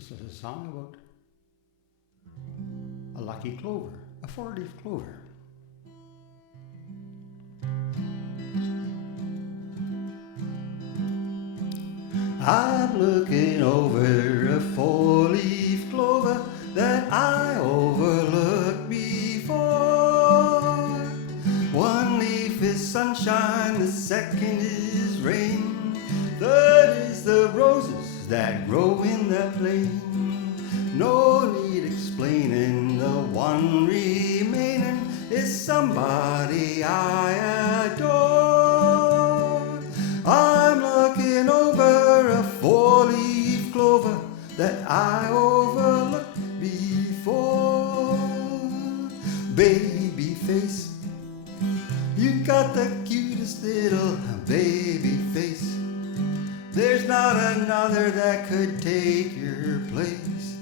This is a song about a lucky clover, a four-leaf clover. I'm looking over a four-leaf clover that I overlooked before. One leaf is sunshine, the second is rain, third is the roses that grow in that lane. No need explaining, the one remaining is somebody I adore. I'm looking over a four-leaf clover that I overlooked before. Baby face, you got the cutest little baby face. There's not another that could take your place.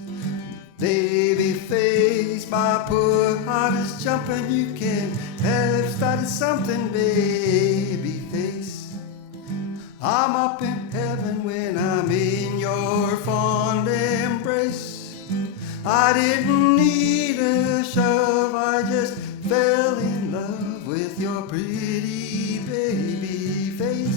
Baby face, my poor heart is jumping. You can have started something, baby face. I'm up in heaven when I'm in your fond embrace. I didn't need a shove, I just fell in love with your pretty baby face.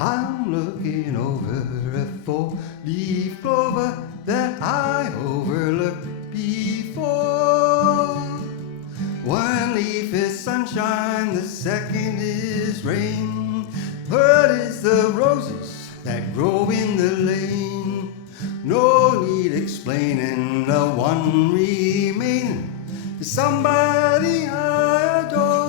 I'm looking over a four-leaf clover that I overlooked before. One leaf is sunshine, the second is rain, third is the roses that grow in the lane. No need explaining, the one remaining is somebody I adore.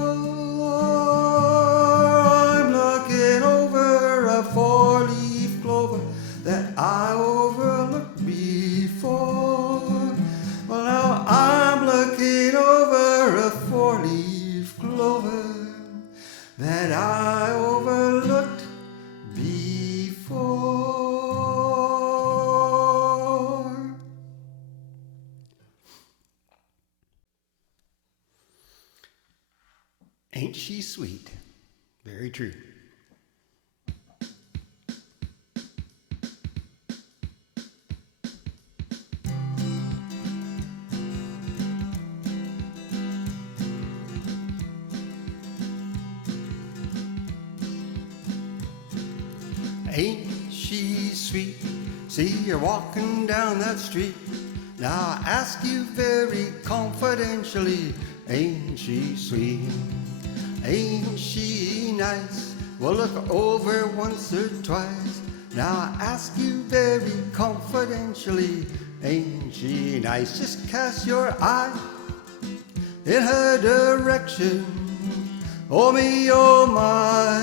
Four-leaf clover that I overlooked before. Well, now I'm looking over a four-leaf clover that I overlooked before. Ain't she sweet? Very true. Ain't she sweet? See, you're walking down that street. Now I ask you very confidentially, ain't she sweet? Ain't she nice? Well, look over once or twice. Now I ask you very confidentially, ain't she nice? Just cast your eye in her direction. Oh me, oh my,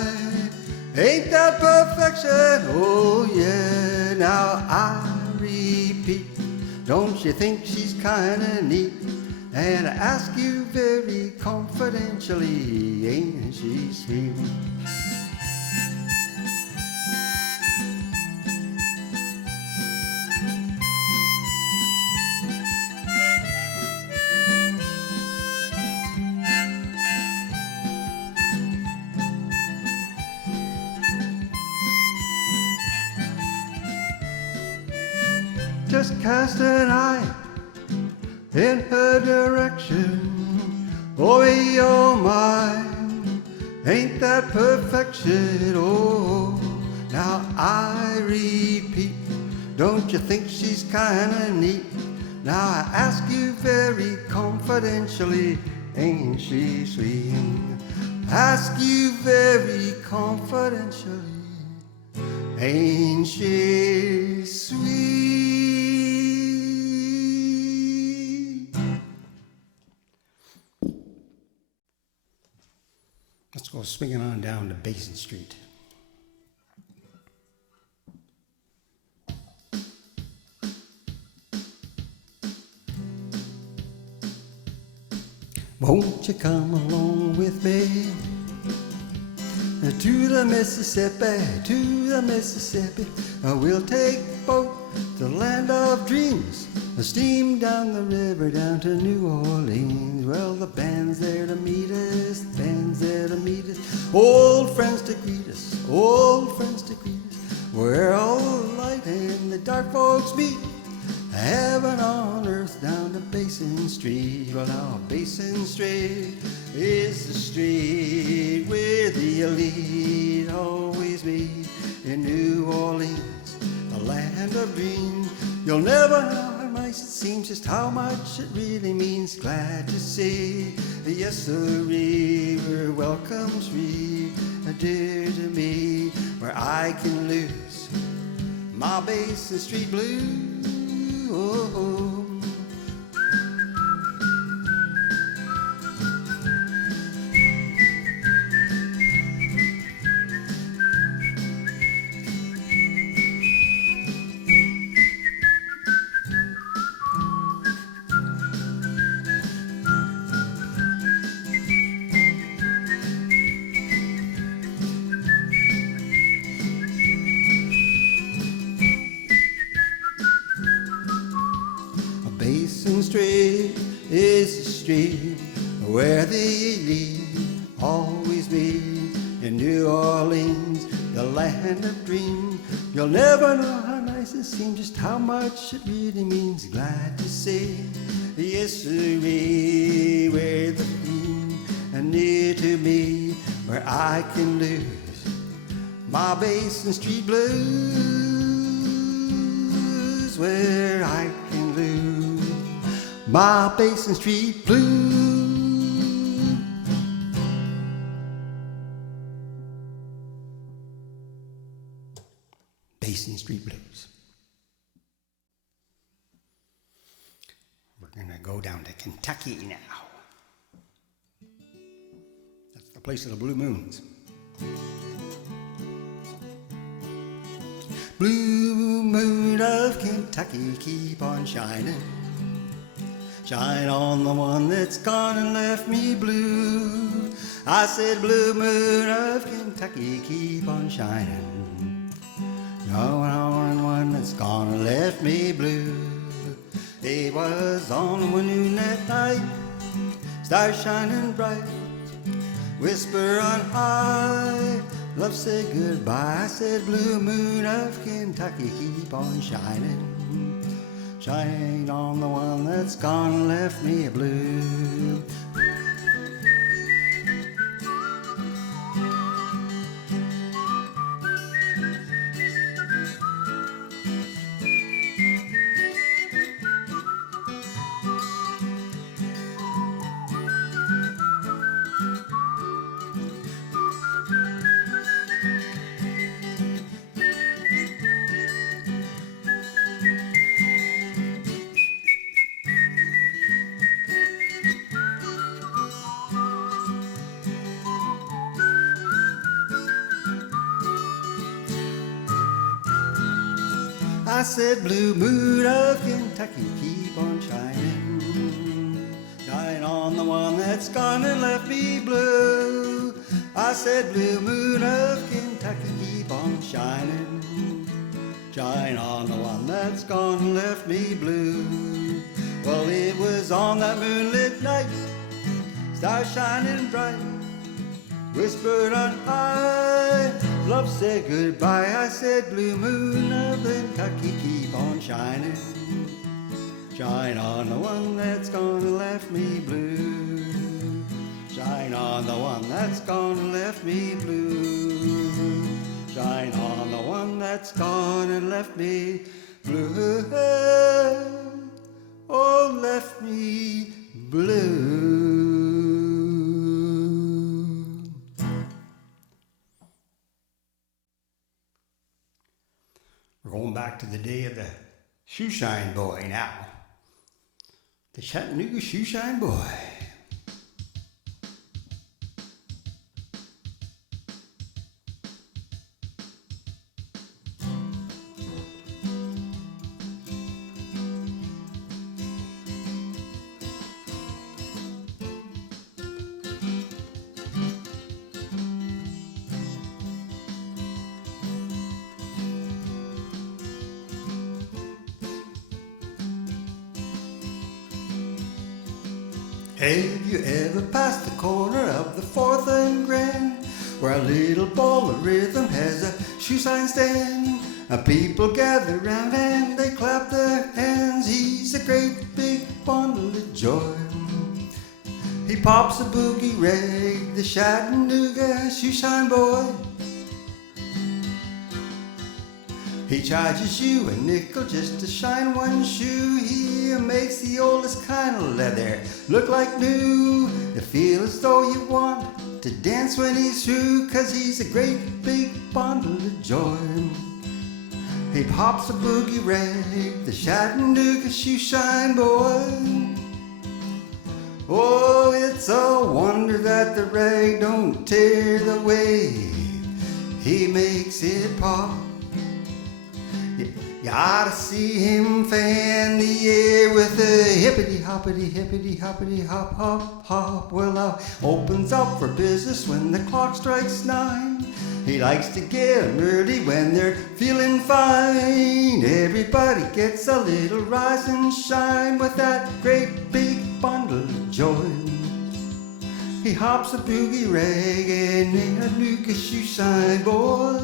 ain't that perfection? Oh yeah, now I repeat, don't you think she's kinda neat? And I ask you very confidentially, ain't she sweet? Just cast an eye in her direction. Oh, oh my, ain't that perfection? Oh, now I repeat, don't you think she's kinda neat? Now I ask you very confidentially, ain't she sweet? Ask you very confidentially, ain't she sweet? Let's go swinging on down to Basin Street. Won't you come along with me to the Mississippi, to the Mississippi? We'll take boat to the land of dreams, steam down the river down to New Orleans. Well, the band's there to meet us, the band's there to meet us, old friends to greet us, old friends to greet us, where all the light and the dark folks meet. Heaven on earth down to Basin Street. Well, now Basin Street is the street where the elite always meet. In New Orleans, the land of dreams, you'll never know how nice it seems, just how much it really means. Glad to see, yes sirree, where welcome's free, dear to me, where I can lose my Basin Street blues. Oh. Basin Street is the street where the elite always meet. In New Orleans, the land of dreams, you'll never know how nice it seems, just how much it really means. Glad to see, yes sirree, where the dream and near to me, where I can lose my Basin Street blues, where I can lose my Basin Street blues. Basin Street blues. We're gonna go down to Kentucky now. That's the place of the blue moons. Blue moon of Kentucky, keep on shining. Shine on the one that's gone and left me blue. I said, blue moon of Kentucky, keep on shining. Shine on the one that's gone and left me blue. It was on one noon that night, stars shining bright, whisper on high, love said goodbye. I said, blue moon of Kentucky, keep on shining. Shine on the one that's gone and left me blue. I said, blue moon of Kentucky, keep on shining. Shine on the one that's gone and left me blue. I said, blue moon of Kentucky, keep on shining. Shine on the one that's gone and left me blue. Well, it was on that moonlit night, stars shining bright, whispered on high, love said goodbye. I said, blue moon of Kentucky, keep on shining. Shine on the one that's gone and left me blue. Shine on the one that's gone and left me blue. Shine on the one that's gone and left me blue. Oh, left me blue. We're going back to the day of the shoeshine boy now. The Chattanooga shoeshine boy. Have you ever passed the corner of the 4th and Grand, where a little ball of rhythm has a shoe sign stand? People gather round and they clap their hands. He's a great big bundle of joy. He pops a boogie rag, the Chattanooga shoe shine boy. He charges you a nickel just to shine one shoe. He makes the oldest kind of leather look like new. You feel as though you want to dance when he's through, 'cause he's a great big bundle of joy. He pops a boogie rag, the Chattanooga shoe shine boy. Oh, it's a wonder that the rag don't tear the way he makes it pop. You ought to see him fan the air with a hippity hoppity hippity hoppity hop hop hop. Well, now opens up for business when the clock strikes 9. He likes to get 'em early when they're feeling fine. Everybody gets a little rise and shine with that great big bundle of joy. He hops a boogie rag and a Chattanooga shoe shine boy.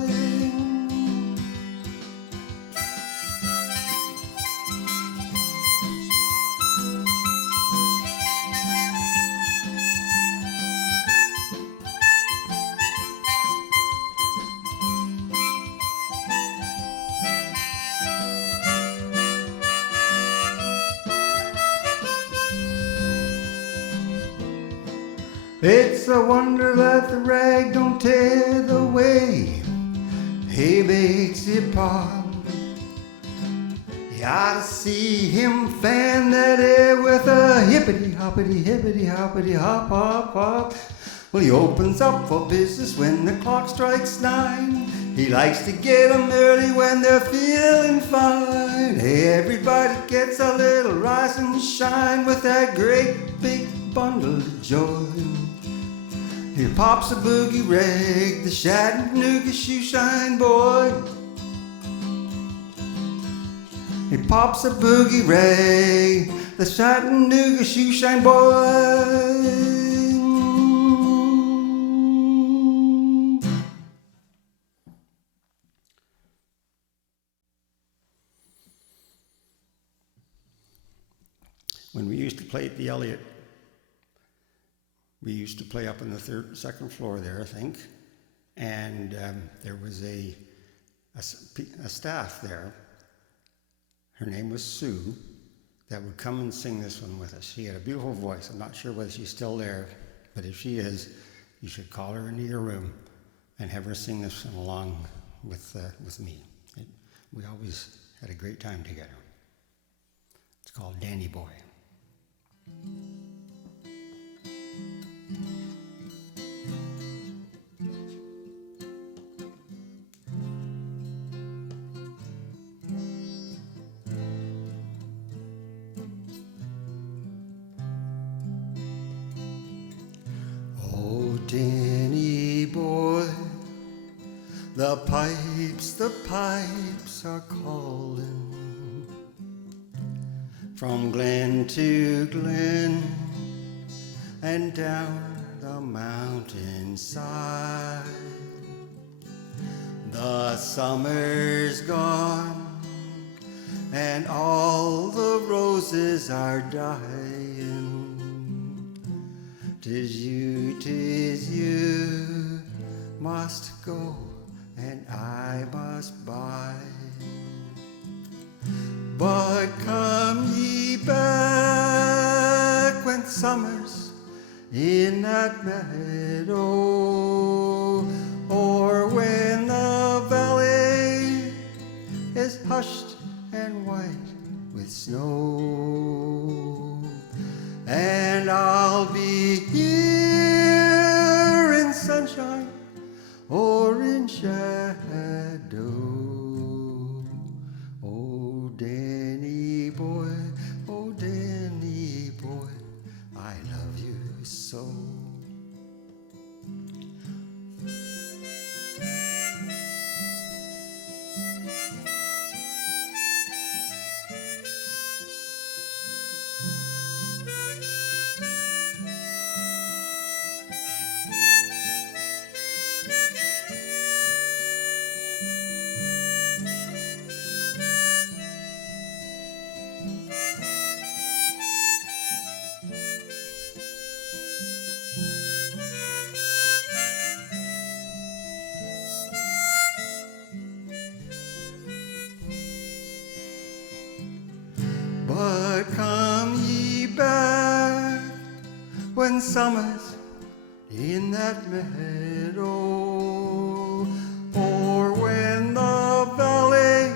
It's a wonder that the rag don't tear the way he makes it pop. You ought to see him fan that air with a hippity hoppity hippity hoppity hop hop hop. Well, he opens up for business when the clock strikes 9. He likes to get 'em early when they're feeling fine. Hey, everybody gets a little rise and shine with that great big bundle of joy. He pops a boogie rag, the Chattanooga shoe shine boy. He pops a boogie rag, the Chattanooga shoe shine boy. When we used to play at the Elliott, we used to play up on the second floor there, I think, and there was a staff there. Her name was Sue, that would come and sing this one with us. She had a beautiful voice. I'm not sure whether she's still there, but if she is, you should call her into your room and have her sing this one along with me. We always had a great time together. It's called Danny Boy. Danny boy, the pipes are calling from glen to glen and down the mountainside. The summer's gone and all the roses are dying. 'Tis you must go and I must buy. But come ye back when summer's in that meadow, or when the valley is hushed and white with snow. And I'll be here in sunshine or in shadow. Oh, Danny boy, I love you so. summers in that meadow, or when the valley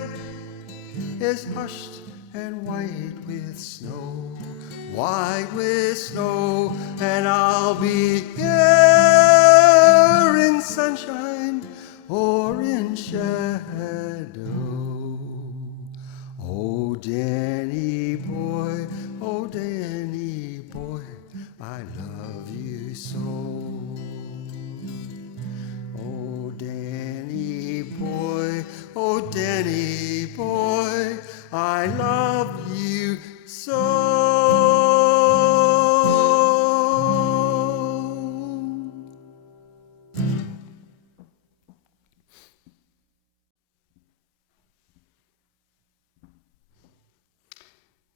is hushed and white with snow, and I'll be here in sunshine or in shadow. Oh, Danny boy, I love you so. Oh, Danny boy, I love you so.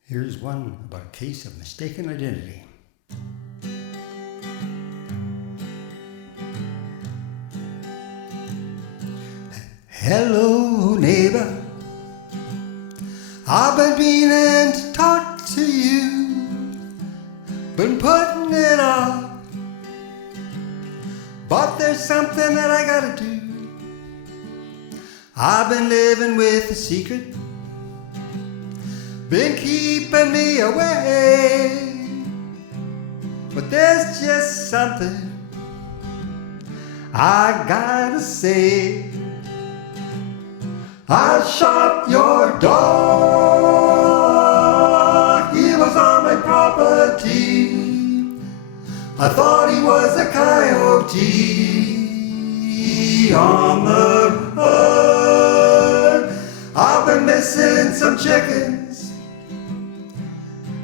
Here's one about a case of mistaken identity. Hello, neighbor. I've been meaning to talk to you, been putting it off, but there's something that I gotta do. I've been living with a secret, been keeping me away, but there's just something I gotta say. I shot your dog, he was on my property. I thought he was a coyote on the run. I've been missing some chickens,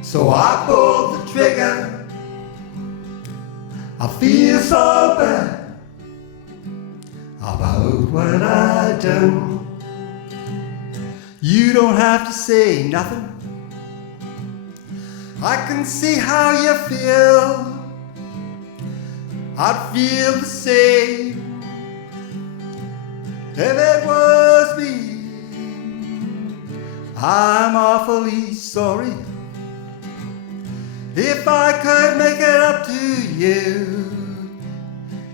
so I pulled the trigger. I feel so bad about what I done. You don't have to say nothing, I can see how you feel. I'd feel the same if it was me. I'm awfully sorry. If I could make it up to you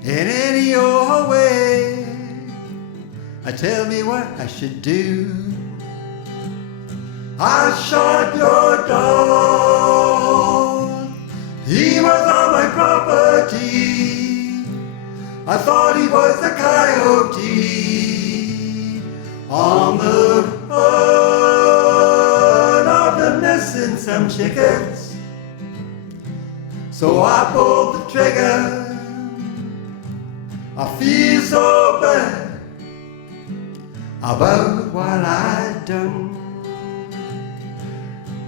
in any old way, tell me what I should do. I shot your dog, he was on my property. I thought he was a coyote on the road. I've been missing some chickens, so I pulled the trigger. I feel so bad about what I done.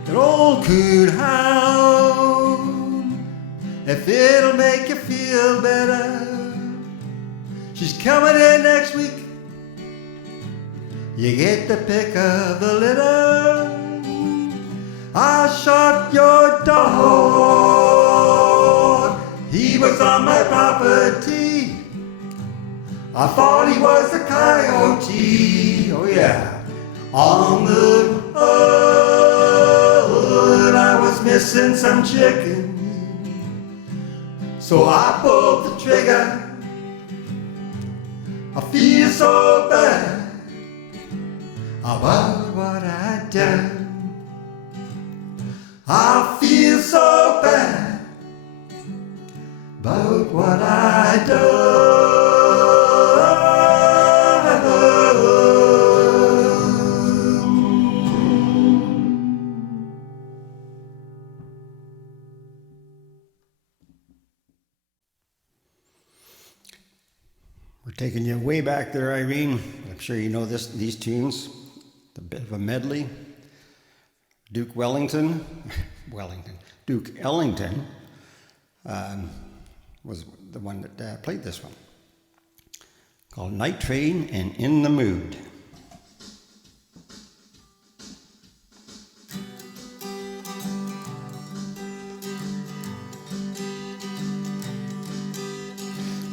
An old coon hound, if it'll make you feel better, she's coming in next week. You get the pick of the litter. I shot your dog, he was on my property. I thought he was a coyote, oh yeah, on the road. I was missing some chickens, so I pulled the trigger. I feel so bad about what I done. I feel so bad about what I done. We're taking you way back there, Irene. I'm sure you know these tunes. A bit of a medley. Duke Ellington was the one that played this one, called Night Train and In the Mood.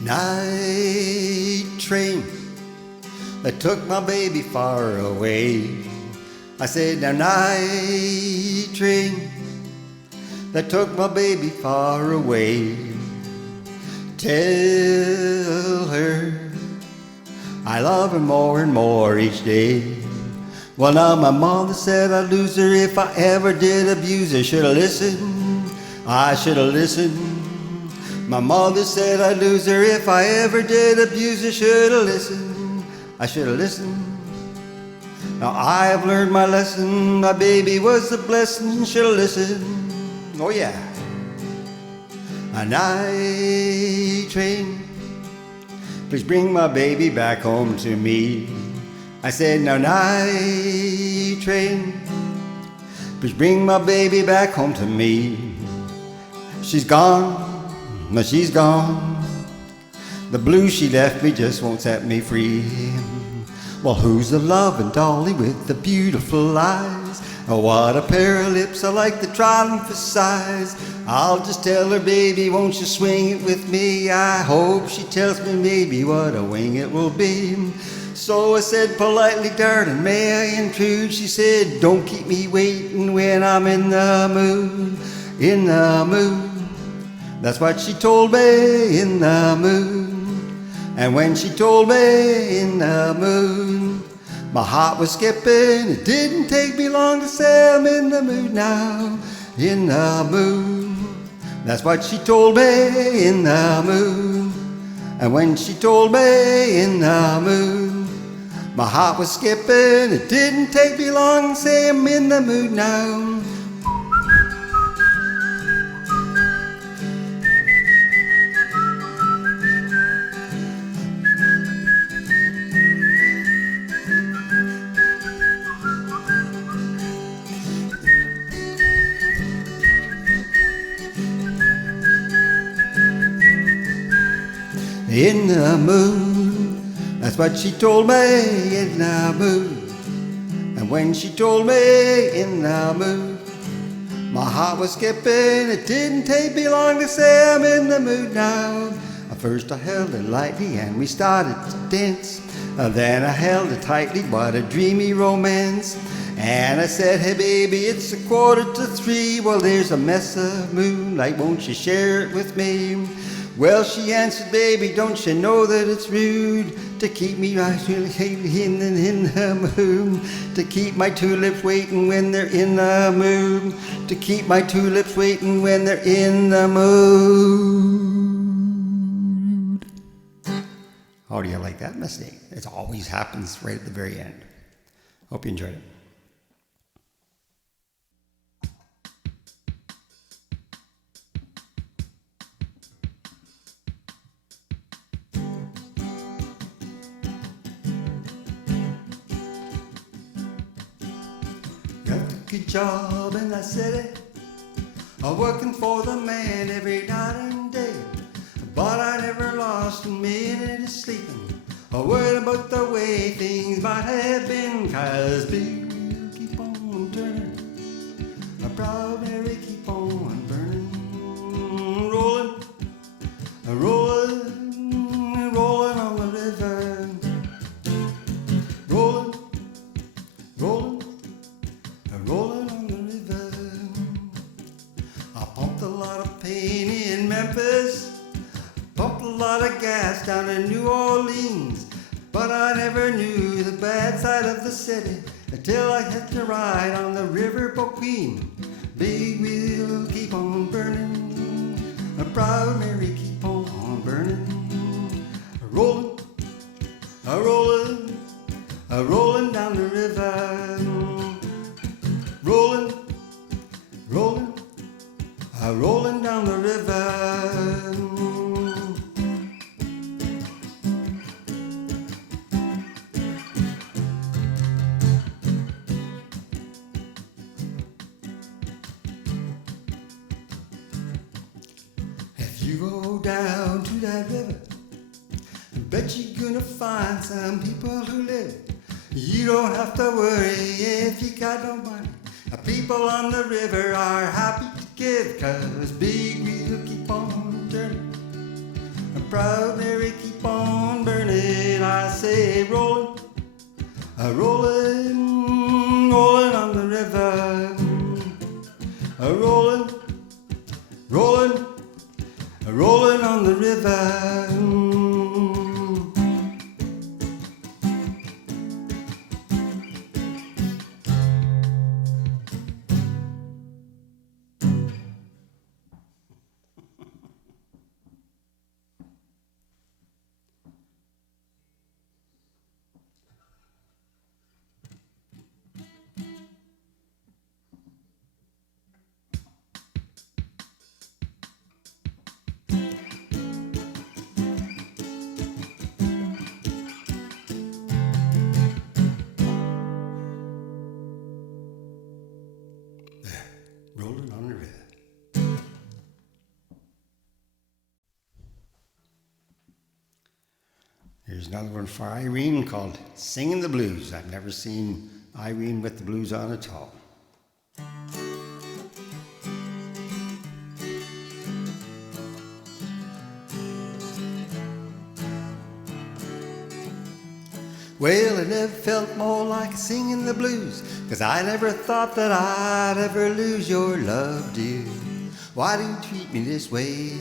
Night train that took my baby far away. I said, now night train that took my baby far away. Tell her I love her more and more each day. Well, now my mother said I'd lose her if I ever did abuse her. Should've listened, I should've listened. My mother said I'd lose her if I ever did abuse her. Should've listened, I should've listened. Now I have learned my lesson, my baby was a blessing. Should've listened, oh yeah. A night train, please bring my baby back home to me. I said, now night train, please bring my baby back home to me. She's gone, no, she's gone. The blues she left me just won't set me free. Well, who's the loving dolly with the beautiful eyes? Oh, what a pair of lips, I like to try to emphasize. I'll just tell her, baby, won't you swing it with me? I hope she tells me maybe what a wing it will be. So I said politely, darling, may I intrude? She said, don't keep me waiting when I'm in the mood, in the mood. That's what she told me, in the mood. And when she told me, in the mood, my heart was skipping. It didn't take me long to say I'm in the mood now, in the mood. That's what she told me, in the mood. And when she told me, in the mood, my heart was skipping. It didn't take me long to say I'm in the mood now. In the mood, that's what she told me, in the mood. And when she told me, in the mood, my heart was skipping. It didn't take me long to say I'm in the mood now. First I held her lightly and we started to dance. Then I held her tightly, what a dreamy romance. And I said, hey baby, it's 2:45. Well, there's a mess of moonlight, won't you share it with me? Well, she answered, baby, don't you know that it's rude to keep me right in the mood, to keep my two lips waiting when they're in the mood, to keep my two lips waiting when they're in the mood. How do you like that mistake? It always happens right at the very end. Hope you enjoyed it. Good job in the city, working for the man every night and day. But I never lost a minute of sleeping, worried about the way things might have been. 'Cause big wheel keep on turning, a proud Mary keep on burning, rolling, rolling, rolling on the river, rolling, rolling, rolling on the river. I pumped a lot of pain in Memphis, pumped a lot of gas down in New Orleans, but I never knew the bad side of the city until I had to ride on the riverboat Queen. Big wheel keep on burning, a proud Mary keep on burning, rolling, rolling, rolling down the river, rolling, rolling, rolling down the river. If you go down to that river, I bet you're gonna find some people who live. You don't have to worry if you got no money. People on the river are happy to give, 'cause big wheel keep on turning, a proud Mary keep on burning. I say rolling, rolling, rolling on the river, rolling, rolling, rolling on the river. river. Rolling on the river. Here's another one for Irene called Singing the Blues. I've never seen Irene with the blues on at all. Well, I never felt more like singing the blues, 'cause I never thought that I'd ever lose your love, dear. Why do you treat me this way?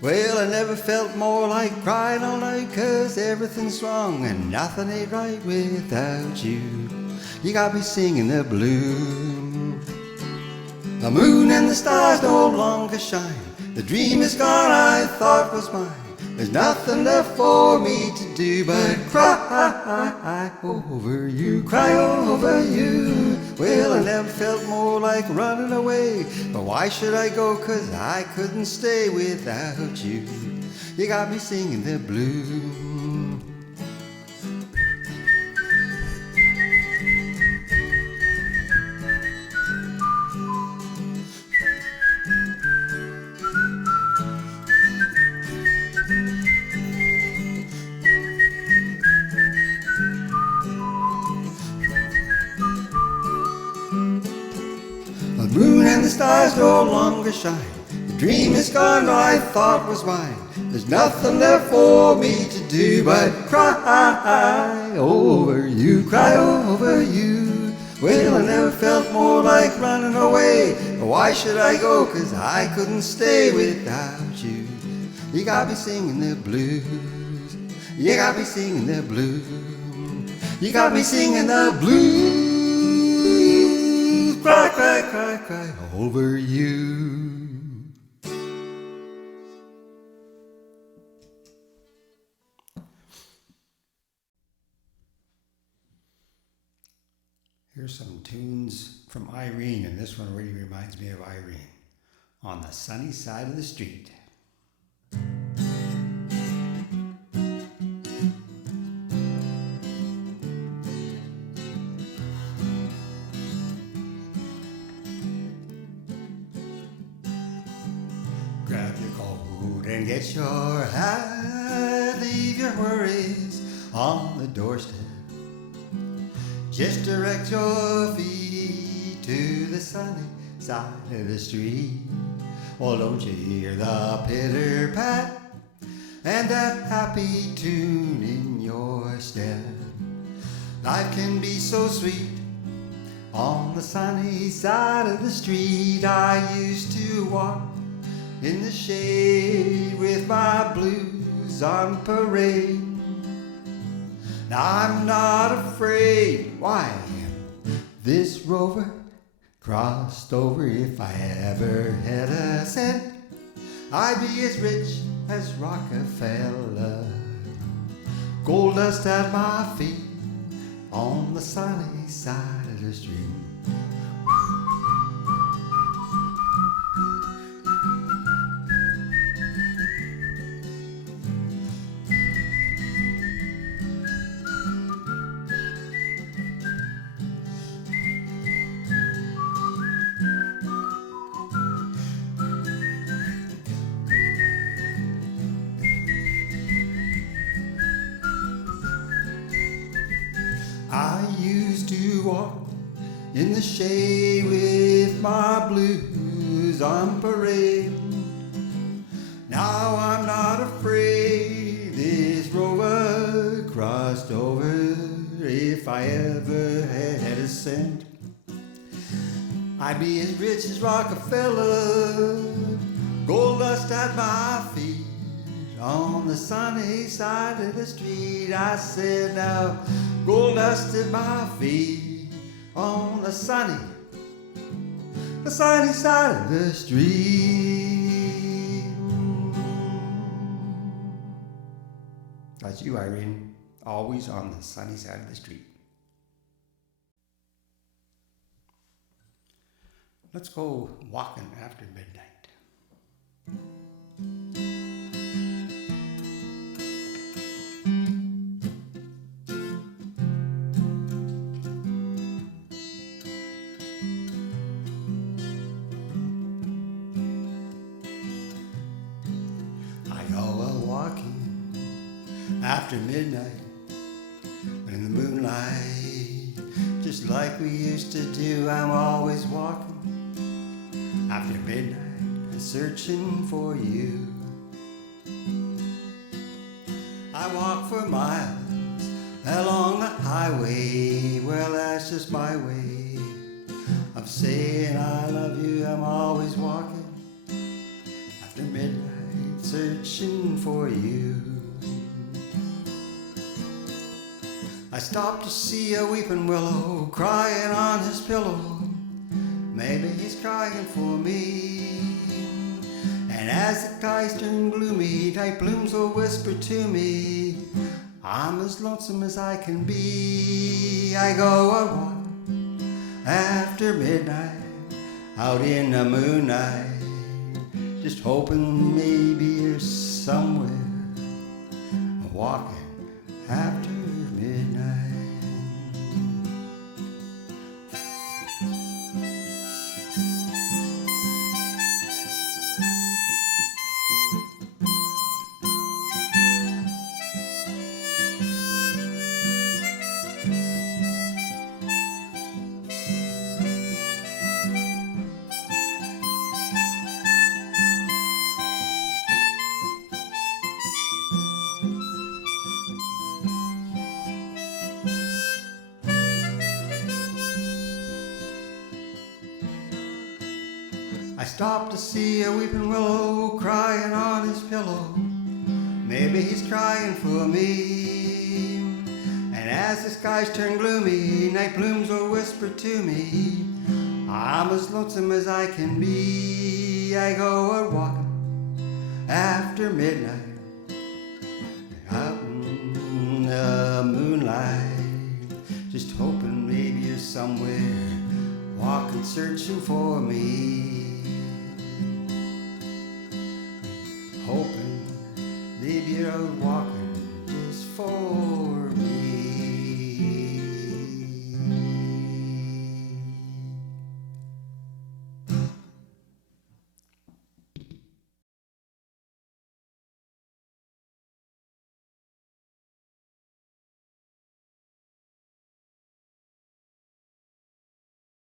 Well, I never felt more like crying all night, 'cause everything's wrong and nothing ain't right without you. You got me singing the blues. The moon and the stars no longer shine. The dream is gone I thought was mine. There's nothing left for me to do but cry over you, cry over you. Well, I never felt more like running away, but why should I go? 'Cause I couldn't stay without you. You got me singing the blues. The moon and the stars no longer shine. The dream is gone I thought was mine. There's nothing left for me to do but cry over you, cry over you. Well, I never felt more like running away, but why should I go? 'Cause I couldn't stay without you. You got me singing the blues. You got me singing the blues. You got me singing the blues. Cry, cry, cry, cry over you. Here's some tunes from Irene, and this one really reminds me of Irene. On the Sunny Side of the Street. Grab your coat and get your hat. Leave your worries on the doorstep. Just direct your feet to the sunny side of the street. Well, don't you hear the pitter-pat and that happy tune in your step? Life can be so sweet on the sunny side of the street. I used to walk in the shade with my blues on parade. Now I'm not afraid. Why? This rover crossed over. If I ever had a cent, I'd be as rich as Rockefeller. Gold dust at my feet on the sunny side of the street. I used to walk in the shade with my blues on parade. Now I'm not afraid. This rover crossed over. If I ever had a cent, I'd be as rich as Rockefeller. Gold dust at my feet on the sunny side of the street. I said, now, gold dust at my feet on the sunny side of the street. That's you, Irene, always on the sunny side of the street. Let's go walking after midnight. I go walking after midnight, in the moonlight, just like we used to do. I'm always walking after midnight, searching for you. I walk for miles along the highway. Well, that's just my way of saying I love you. I'm always walking after midnight, searching for you. I stopped to see a weeping willow crying on his pillow. Maybe he's crying for me. And as the skies turn gloomy, night blooms will whisper to me, I'm as lonesome as I can be. I go a walk after midnight, out in the moonlight, just hoping maybe you're somewhere, walking after midnight. I stopped to see a weeping willow crying on his pillow. Maybe he's crying for me. And as the skies turn gloomy, night blooms will whisper to me, I'm as lonesome as I can be. I go a walking after midnight, out in the moonlight, just hoping maybe you're somewhere, walking, searching for me. Hoping maybe you're walking